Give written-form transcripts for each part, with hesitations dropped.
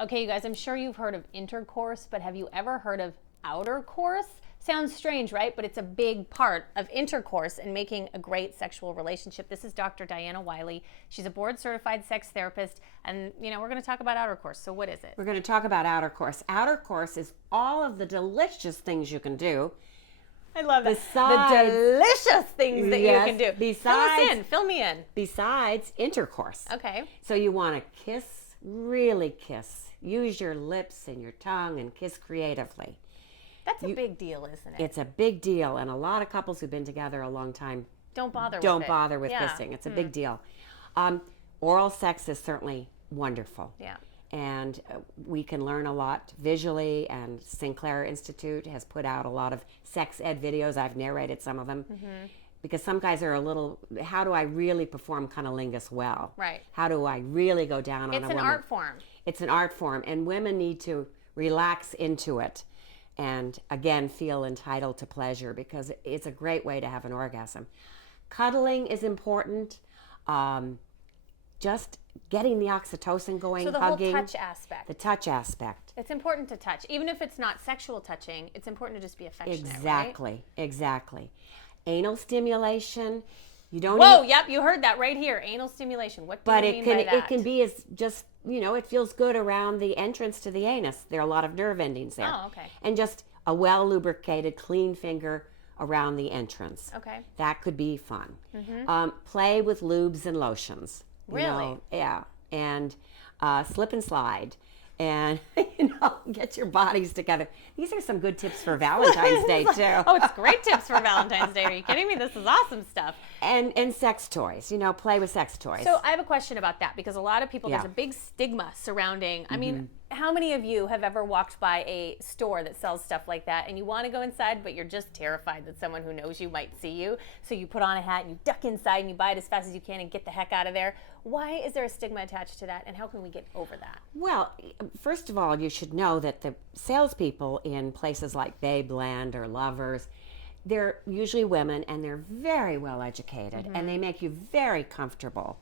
Okay, you guys, I'm sure you've heard of intercourse, but have you ever heard of outercourse? Sounds strange, right? But it's a big part of intercourse and making a great sexual relationship. This is Dr. Diana Wiley. She's a board-certified sex therapist, and we're going to talk about outercourse. So what is it? We're going to talk about outercourse. Outercourse is all of the delicious things you can do. I love that. Besides, the delicious things that you can do. Besides, fill me in. Besides intercourse. Okay. So you want to kiss, really kiss. Use your lips and your tongue and kiss creatively. That's a big deal, isn't it? It's a big deal, and a lot of couples who've been together a long time don't bother with kissing. It's a big deal. Oral sex is certainly wonderful. Yeah. And we can learn a lot visually, and Sinclair Institute has put out a lot of sex ed videos. I've narrated some of them. Mm-hmm. Because some guys are a little, how do I really perform cunnilingus well? Right. How do I really go down on a woman? It's an art form. It's an art form, and women need to relax into it and, again, feel entitled to pleasure, because it's a great way to have an orgasm. Cuddling is important. Just getting the oxytocin going, so the hugging. whole touch aspect. The touch aspect. It's important to touch. Even if it's not sexual touching, it's important to just be affectionate, Exactly, right? Exactly. Anal stimulation. You don't Whoa, yep, you heard that right here. Anal stimulation. What do you mean by that? It can be as just, it feels good around the entrance to the anus. There are a lot of nerve endings there. Oh, okay. And just a well-lubricated, clean finger around the entrance. Okay. That could be fun. Mm-hmm. Play with lubes and lotions. Really? Yeah. And slip and slide. And, get your bodies together. These are some good tips for Valentine's Day, too. Oh, it's great tips for Valentine's Day. Are you kidding me? This is awesome stuff. And sex toys. Play with sex toys. So I have a question about that, because a lot of people, Yeah. there's a big stigma surrounding, I mean, how many of you have ever walked by a store that sells stuff like that, and you want to go inside, but you're just terrified that someone who knows you might see you? So you put on a hat and you duck inside and you buy it as fast as you can and get the heck out of there. Why is there a stigma attached to that, and how can we get over that? Well, first of all, you should know that the salespeople in places like Babeland or Lovers, they're usually women, and they're very well educated, and they make you very comfortable.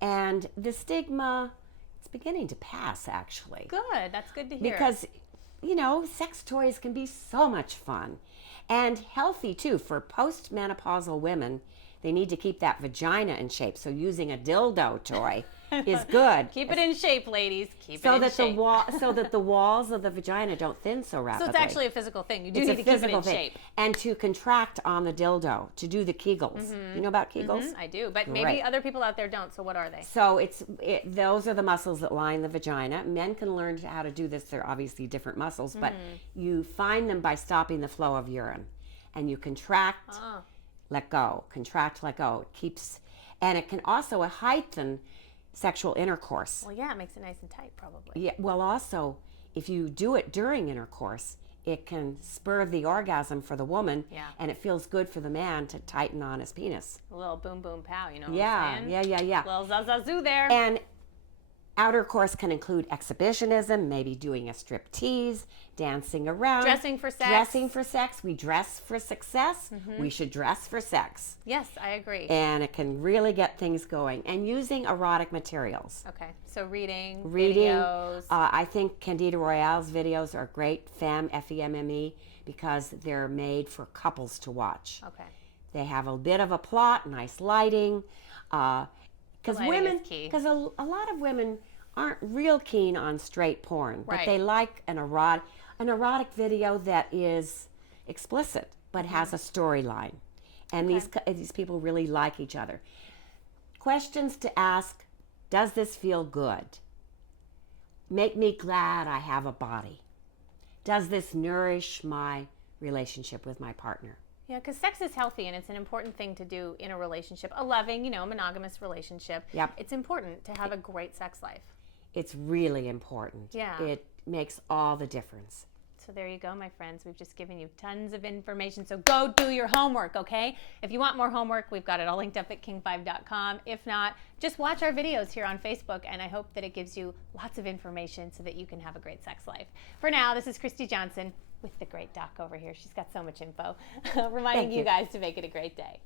And the stigma, it's beginning to pass, actually. Good. That's good to hear. Because, sex toys can be so much fun and healthy, too. For postmenopausal women, they need to keep that vagina in shape. So using a dildo toy is good. Keep it in shape, ladies. Keep it so in that shape. So that the walls of the vagina don't thin so rapidly. So it's actually a physical thing. You do need to keep it in shape. And to contract on the dildo, to do the Kegels. You know about Kegels? I do, but Great. maybe other people out there don't. So what are they? So those are the muscles that line the vagina. Men can learn how to do this. They're obviously different muscles, but you find them by stopping the flow of urine. And you contract, let go. Contract, let go. It keeps, and it can also heighten sexual intercourse. Well, yeah, it makes it nice and tight, probably. Yeah. Well, also, if you do it during intercourse, it can spur the orgasm for the woman, and it feels good for the man to tighten on his penis. A little boom, boom, pow, you know what I'm saying? Yeah. A little zazazoo there. And outercourse can include exhibitionism, maybe doing a striptease, dancing around. Dressing for sex. Dressing for sex. We dress for success. We should dress for sex. Yes, I agree. And it can really get things going. And using erotic materials. Okay, so reading, videos. I think Candida Royale's videos are great, F-E-M-M-E, because they're made for couples to watch. Okay. They have a bit of a plot, nice lighting. Because a lot of women aren't real keen on straight porn, but they like an erotic video that is explicit but has a storyline, and these people really like each other. Questions to ask: does this feel good? Make me glad I have a body. Does this nourish my relationship with my partner? Yeah, because sex is healthy, and it's an important thing to do in a relationship, a loving, monogamous relationship. Yep. It's important to have a great sex life. It's really important. Yeah. It makes all the difference. So there you go, my friends. We've just given you tons of information. So go do your homework, okay? If you want more homework, we've got it all linked up at king5.com. If not, just watch our videos here on Facebook, and I hope that it gives you lots of information so that you can have a great sex life. For now, this is Christie Johnson with the great doc over here. She's got so much info, reminding you guys to make it a great day.